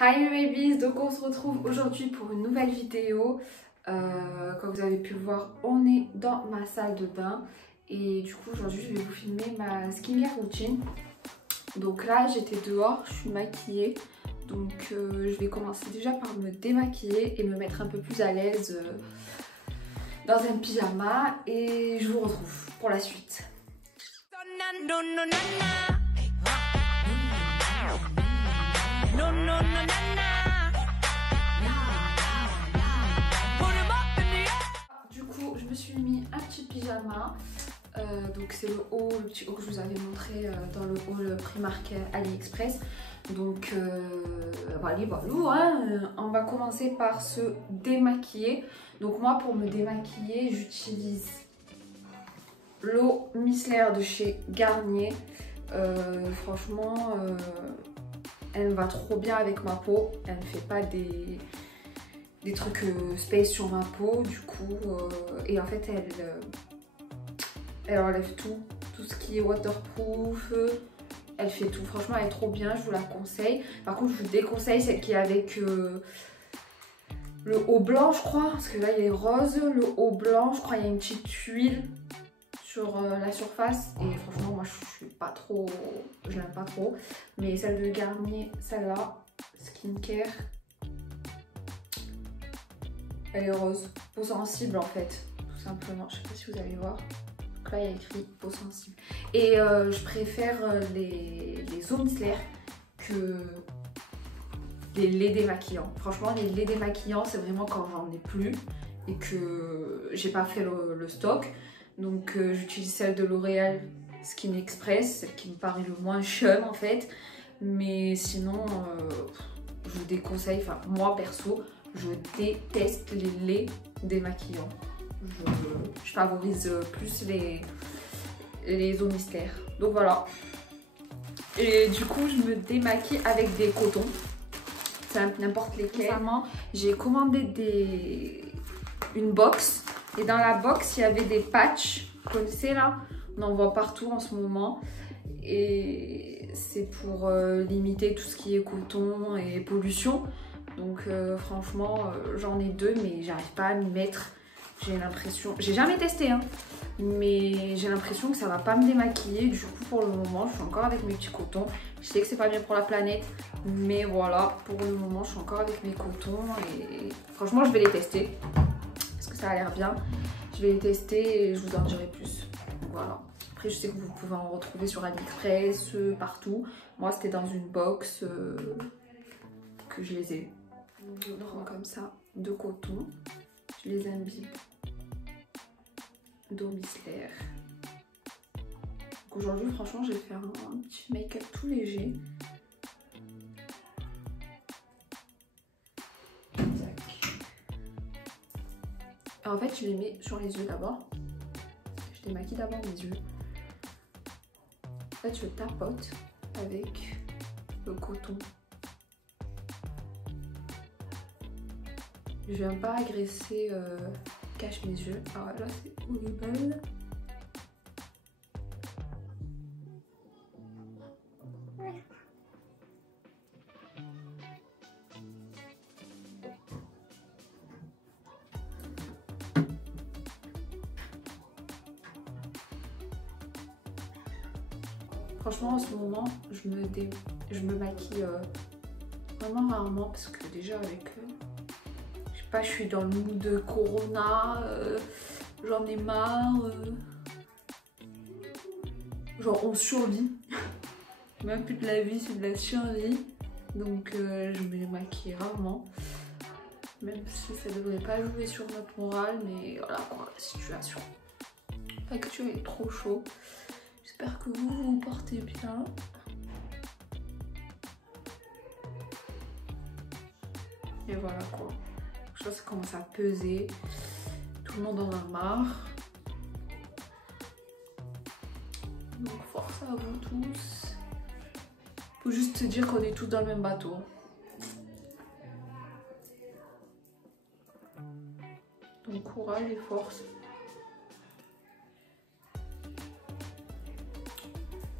Hi mes babies, donc on se retrouve aujourd'hui pour une nouvelle vidéo. Comme vous avez pu le voir, on est dans ma salle de bain et du coup aujourd'hui je vais vous filmer ma skincare routine. Donc là j'étais dehors, je suis maquillée, donc je vais commencer déjà par me démaquiller et me mettre un peu plus à l'aise dans un pyjama et je vous retrouve pour la suite. Du coup, je me suis mis un petit pyjama. Donc c'est le petit haut que je vous avais montré dans le haul Primark AliExpress. Donc voilà, hein. On va commencer par se démaquiller. Donc moi pour me démaquiller, j'utilise l'eau micellaire de chez Garnier. Franchement, elle va trop bien avec ma peau. Elle ne fait pas des trucs space sur ma peau du coup. Et en fait, elle enlève tout ce qui est waterproof. Elle fait tout. Franchement, elle est trop bien. Je vous la conseille. Par contre, je vous déconseille celle qui est avec le haut blanc, je crois. Parce que là, il est rose. Le haut blanc, je crois, il y a une petite huile sur la surface et franchement moi je suis pas trop, je l'aime pas trop, mais celle de Garnier, celle-là, skincare, elle est rose, peau sensible en fait, tout simplement. Je sais pas si vous allez voir, donc là il y a écrit peau sensible et je préfère les eaux micellaires que les laits démaquillants. Franchement les laits démaquillants c'est vraiment quand j'en ai plus et que j'ai pas fait le stock. Donc j'utilise celle de L'Oréal Skin Express, celle qui me paraît le moins chum en fait. Mais sinon, je vous déconseille, enfin moi perso, je déteste les laits démaquillants. Je favorise plus les eaux micellaires. Donc voilà. Et du coup, je me démaquille avec des cotons. C'est n'importe lesquels. Récemment, j'ai commandé une box. Et dans la box, il y avait des patchs, vous connaissez là, on en voit partout en ce moment. Et c'est pour limiter tout ce qui est coton et pollution. Donc franchement, j'en ai deux, mais j'arrive pas à m'y mettre. J'ai l'impression, j'ai jamais testé, hein, mais j'ai l'impression que ça va pas me démaquiller. Du coup, pour le moment, je suis encore avec mes petits cotons. Je sais que c'est pas bien pour la planète, mais voilà, pour le moment, je suis encore avec mes cotons. Et franchement, je vais les tester. Ça a l'air bien, je vais les tester et je vous en dirai plus. Voilà. Après je sais que vous pouvez en retrouver sur AliExpress, partout. Moi c'était dans une box que je les ai. Je prends comme ça de coton, je les imbibe d'eau micellaire. Aujourd'hui franchement je vais faire un petit make-up tout léger. En fait, je les mets sur les yeux d'abord. Je démaquille d'abord mes yeux. En fait, je tapote avec le coton. Je viens pas agresser cache mes yeux. Ah là, c'est horrible. Franchement en ce moment je me maquille vraiment rarement parce que déjà avec je sais pas, je suis dans le mood de Corona, j'en ai marre, genre on survit, même plus de la vie, c'est de la survie, donc je me maquille rarement, même si ça devrait pas jouer sur notre morale, mais voilà quoi, la situation actuelle est trop chaud. J'espère que vous vous portez bien. Et voilà quoi. Je pense que ça commence à peser. Tout le monde en a marre. Donc force à vous tous. Faut juste se dire qu'on est tous dans le même bateau. Donc courage et force.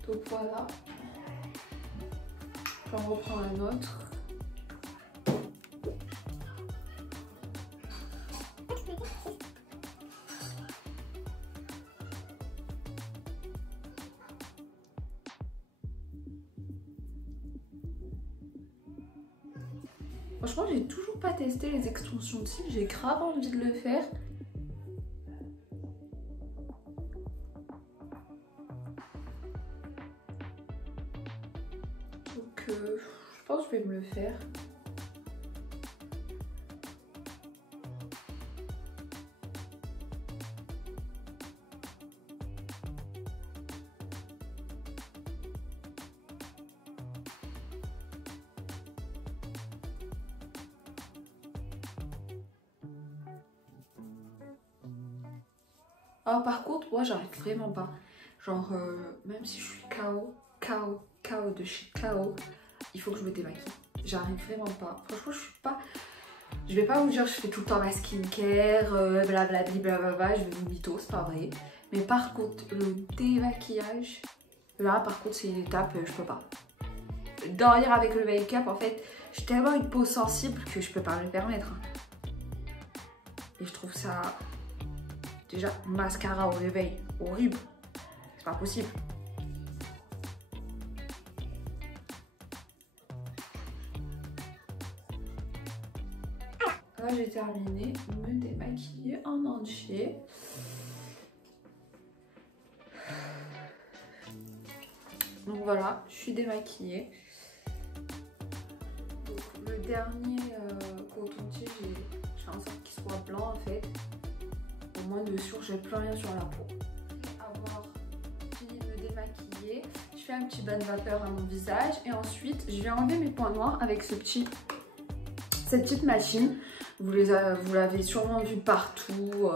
Donc voilà, j'en reprends un autre. Franchement, j'ai toujours pas testé les extensions de cils. J'ai grave envie de le faire. Donc, je pense que je vais me le faire. Alors par contre, moi j'arrive vraiment pas. Genre, même si je suis KO de chez KO, il faut que je me démaquille. J'arrive vraiment pas. Franchement, je suis pas... Je vais pas vous dire je fais tout le temps ma skincare, blablabla, blablabla, je vais vous mytho, c'est pas vrai. Mais par contre, le démaquillage, là par contre c'est une étape, je peux pas. Dormir avec le make-up, en fait, j'ai tellement une peau sensible que je peux pas me le permettre. Et je trouve ça... Déjà, mascara au réveil, horrible. C'est pas possible. Là, j'ai terminé de me démaquiller en entier. Donc voilà, je suis démaquillée. Donc, le dernier coton-tige, j'ai fait en sorte qu'il soit blanc en fait. Au moins dessus, j'ai plus rien sur la peau. Après avoir fini de me démaquiller, je fais un petit bain de vapeur à mon visage et ensuite je vais enlever mes points noirs avec cette petite machine. Vous l'avez sûrement vu partout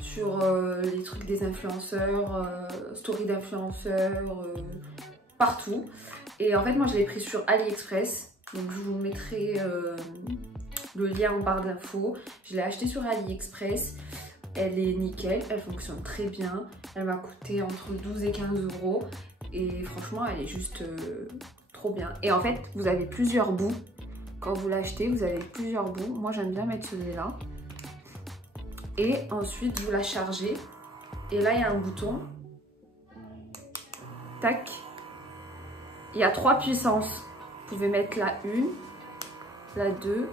sur les trucs des influenceurs, story d'influenceurs, partout. Et en fait, moi je l'ai pris sur AliExpress. Donc je vous mettrai le lien en barre d'infos. Je l'ai acheté sur AliExpress. Elle est nickel, elle fonctionne très bien. Elle m'a coûté entre 12 et 15 euros. Et franchement, elle est juste trop bien. Et en fait, vous avez plusieurs bouts. Quand vous l'achetez, vous avez plusieurs bouts. Moi, j'aime bien mettre celui-là. Et ensuite, vous la chargez. Et là, il y a un bouton. Tac. Il y a 3 puissances. Vous pouvez mettre la 1, la 2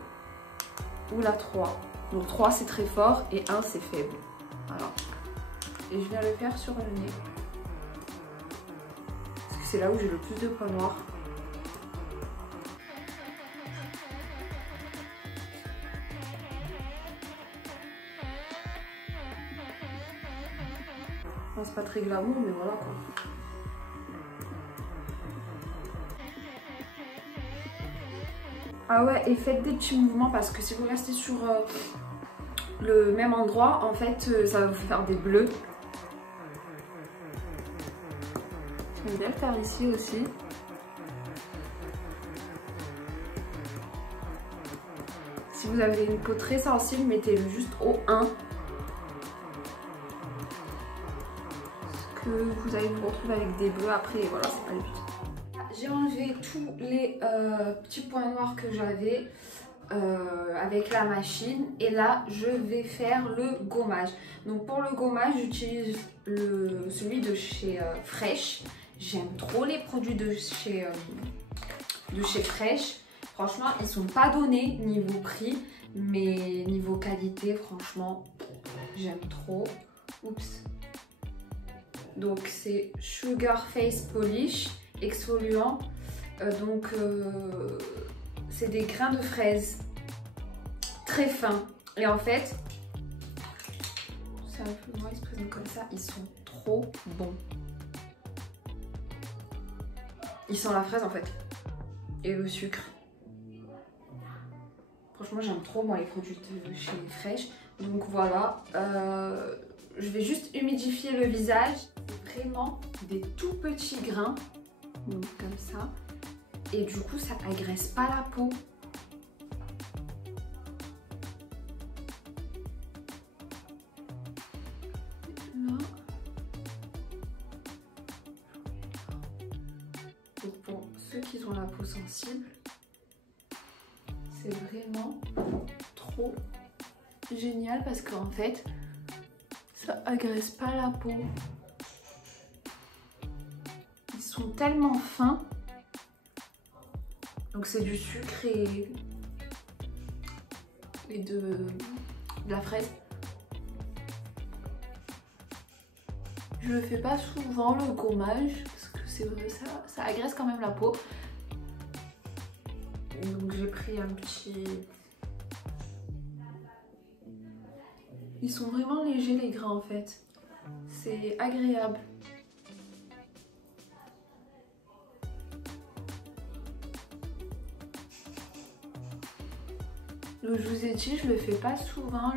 ou la 3. Donc 3 c'est très fort et 1 c'est faible. Voilà. Et je viens le faire sur le nez. Parce que c'est là où j'ai le plus de points noirs. Enfin, c'est pas très glamour mais voilà quoi. Ah ouais, et faites des petits mouvements parce que si vous restez sur le même endroit, en fait, ça va vous faire des bleus. J'aime bien le faire ici aussi. Si vous avez une peau très sensible, mettez-le juste au 1. Parce que vous allez vous retrouver avec des bleus après, et voilà, c'est pas le but. J'ai enlevé tous les petits points noirs que j'avais avec la machine et là je vais faire le gommage. Donc pour le gommage j'utilise celui de chez Fresh. J'aime trop les produits de chez Fresh. Franchement ils sont pas donnés niveau prix mais niveau qualité franchement j'aime trop. Oups. Donc c'est Sugar Face Polish exfoliant, donc c'est des grains de fraise très fins et en fait simplement ils se présentent comme ça, ils sont trop bons, ils sentent la fraise en fait et le sucre. Franchement j'aime trop moi les produits de chez Fresh. Donc voilà, je vais juste humidifier le visage, vraiment des tout petits grains. Donc comme ça, et du coup ça agresse pas la peau. Là. Donc pour ceux qui ont la peau sensible, c'est vraiment trop génial parce qu'en fait ça agresse pas la peau. Ils sont tellement fins. Donc c'est du sucre et et de la fraise. Je le fais pas souvent le gommage parce que c'est vrai, ça agresse quand même la peau. Donc j'ai pris un petit... Ils sont vraiment légers les grains en fait. C'est agréable. Donc je vous ai dit, je le fais pas souvent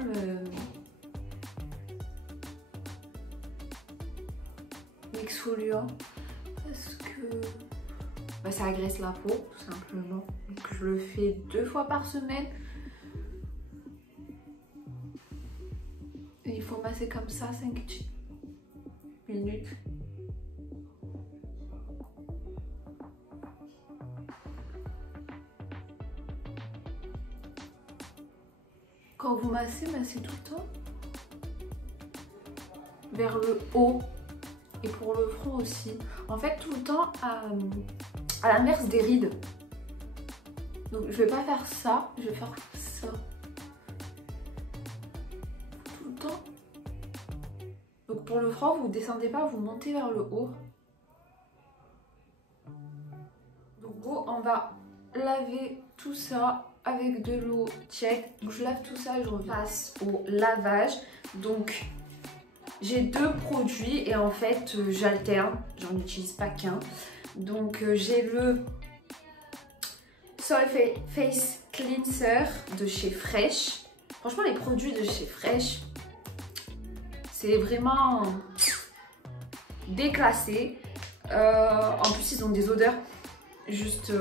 l'exfoliant parce que bah, ça agresse la peau tout simplement. Donc je le fais 2 fois par semaine. Et il faut masser comme ça 5 minutes. Quand vous massez tout le temps vers le haut et pour le front aussi. En fait, tout le temps à l'inverse des rides. Donc je vais pas faire ça, je vais faire ça. Tout le temps. Donc pour le front, vous descendez pas, vous montez vers le haut. Donc on va laver tout ça avec de l'eau tiède. Donc je lave tout ça et je repasse au lavage. Donc j'ai 2 produits et en fait j'alterne, j'en utilise pas qu'un. Donc j'ai le Soul Face Cleanser de chez Fresh. Franchement les produits de chez Fresh, c'est vraiment déclassé. En plus ils ont des odeurs juste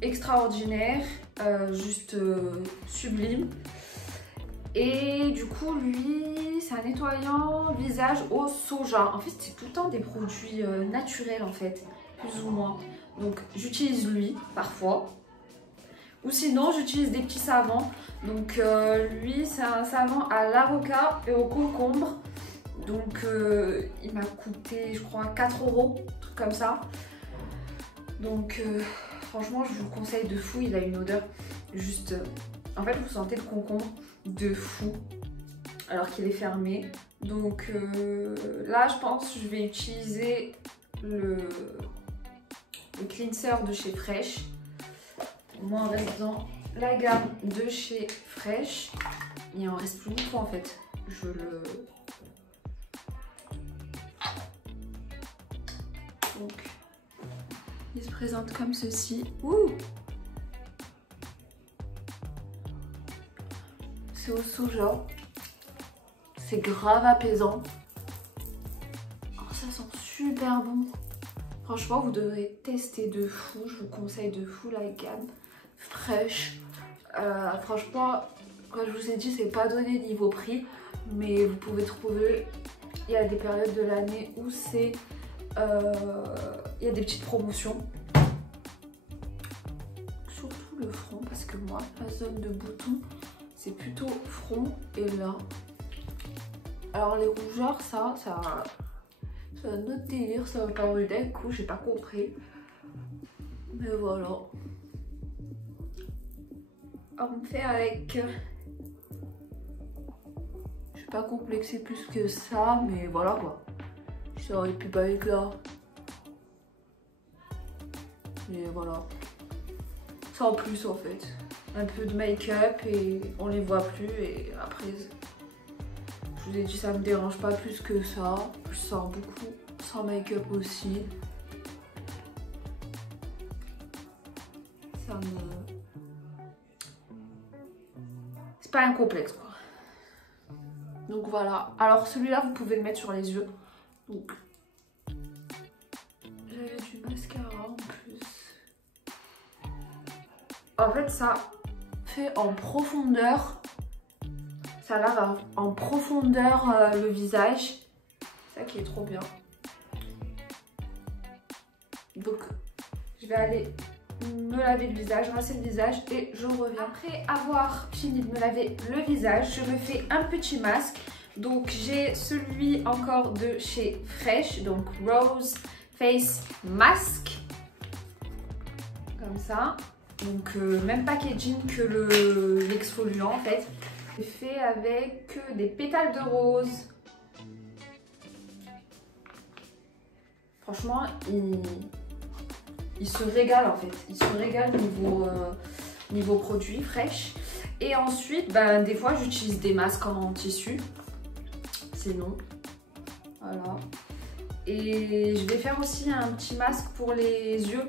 extraordinaires, juste sublimes. Et du coup lui c'est un nettoyant visage au soja. En fait c'est tout le temps des produits naturels en fait, plus ou moins. Donc j'utilise lui parfois. Ou sinon j'utilise des petits savons. Donc lui c'est un savon à l'avocat et au concombre. Donc il m'a coûté je crois 4 €, un truc comme ça. Donc franchement je vous le conseille de fou, il a une odeur juste... en fait vous sentez le concombre de fou alors qu'il est fermé. Donc là je pense que je vais utiliser le cleanser de chez Fresh. Moi on reste dans la gamme de chez Fresh. Il en reste plus beaucoup en fait. Donc il se présente comme ceci. Ouh, c'est au soja. C'est grave apaisant. Oh, ça sent super bon. Franchement, vous devrez tester de fou. Je vous conseille de fou la gamme Fresh. Franchement, comme je vous ai dit, c'est pas donné niveau prix. Mais vous pouvez trouver... Il y a des périodes de l'année où c'est... il y a des petites promotions. Surtout le front, parce que moi, la zone de bouton, c'est plutôt front et là. Alors les rougeurs, ça c'est un autre délire, ça va pas d'un coup, j'ai pas compris. Mais voilà. On fait avec... Je vais pas complexer plus que ça, mais voilà quoi. Ça aurait pu pas être là. Et voilà. Sans plus en fait. Un peu de make-up et on les voit plus et après... Je vous ai dit ça me dérange pas plus que ça. Je sors beaucoup sans make-up aussi. Ça me... C'est pas un complexe quoi. Donc voilà. Alors celui-là vous pouvez le mettre sur les yeux. Donc j'avais du mascara en plus. En fait ça fait en profondeur. Ça lave en profondeur le visage. C'est ça qui est trop bien. Donc je vais aller me laver le visage, rincer le visage et je reviens. Après avoir fini de me laver le visage, je me fais un petit masque. Donc j'ai celui encore de chez Fresh, donc Rose Face Mask. Comme ça. Donc même packaging que l'exfoliant en fait. C'est fait avec des pétales de rose. Franchement, il se régale en fait. Il se régale niveau produit fraîche. Et ensuite, ben, des fois j'utilise des masques en tissu. C'est non. Voilà. Et je vais faire aussi un petit masque pour les yeux.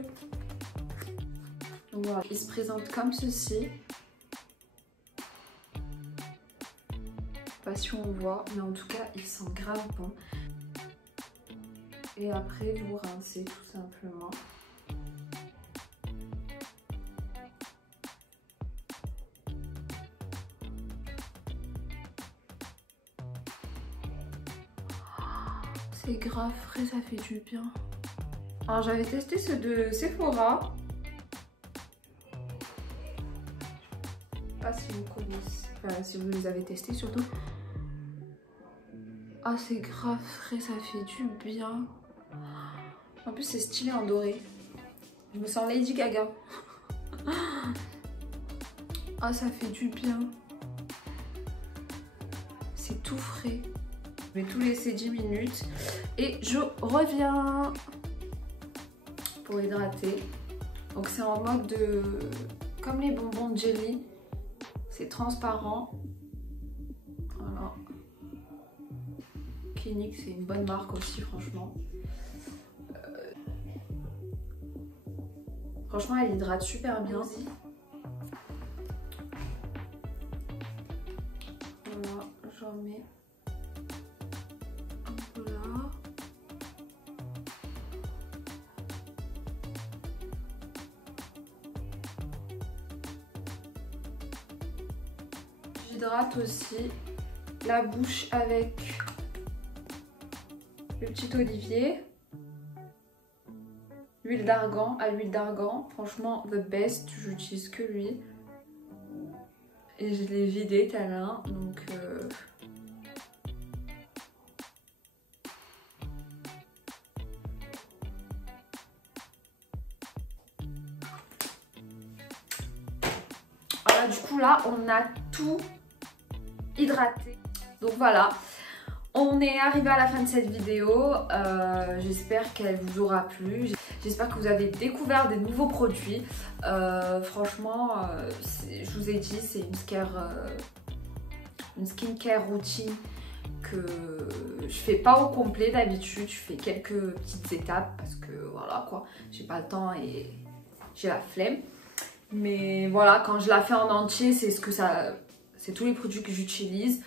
Donc voilà, il se présente comme ceci. Pas si on voit, mais en tout cas, il sent grave bon. Et après, vous rincez tout simplement. C'est grave frais, ça fait du bien. Alors j'avais testé ceux de Sephora. Pas si vous connaissez, enfin si vous les avez testés surtout. Ah c'est grave frais, ça fait du bien. En plus c'est stylé en doré. Je me sens Lady Gaga. Ah ça fait du bien. C'est tout frais. Je vais tout laisser 10 minutes et je reviens pour hydrater. Donc c'est en mode de comme les bonbons de jelly, c'est transparent. Voilà. Clinique, c'est une bonne marque aussi franchement. Franchement elle hydrate super bien. Voilà, j'en mets. J'hydrate aussi la bouche avec le petit olivier, l'huile d'argan, à l'huile d'argan, franchement the best, j'utilise que lui et je l'ai vidé tout à l'heure donc voilà, du coup là on a tout hydraté. Donc voilà, on est arrivé à la fin de cette vidéo. J'espère qu'elle vous aura plu. J'espère que vous avez découvert des nouveaux produits. Franchement, je vous ai dit, c'est une skincare routine que je fais pas au complet d'habitude. Je fais quelques petites étapes parce que voilà quoi, j'ai pas le temps et j'ai la flemme. Mais voilà, quand je la fais en entier, c'est tous les produits que j'utilise.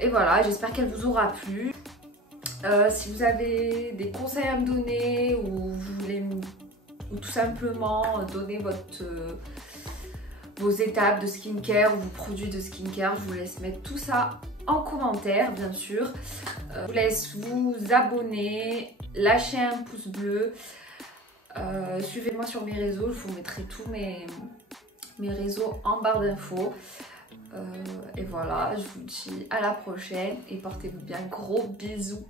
Et voilà, j'espère qu'elle vous aura plu. Si vous avez des conseils à me donner ou vous voulez ou tout simplement donner vos étapes de skincare ou vos produits de skincare, je vous laisse mettre tout ça en commentaire bien sûr. Je vous laisse vous abonner, lâcher un pouce bleu. Suivez-moi sur mes réseaux, je vous mettrai tous mes réseaux en barre d'infos. Et voilà, je vous dis à la prochaine et portez-vous bien, gros bisous.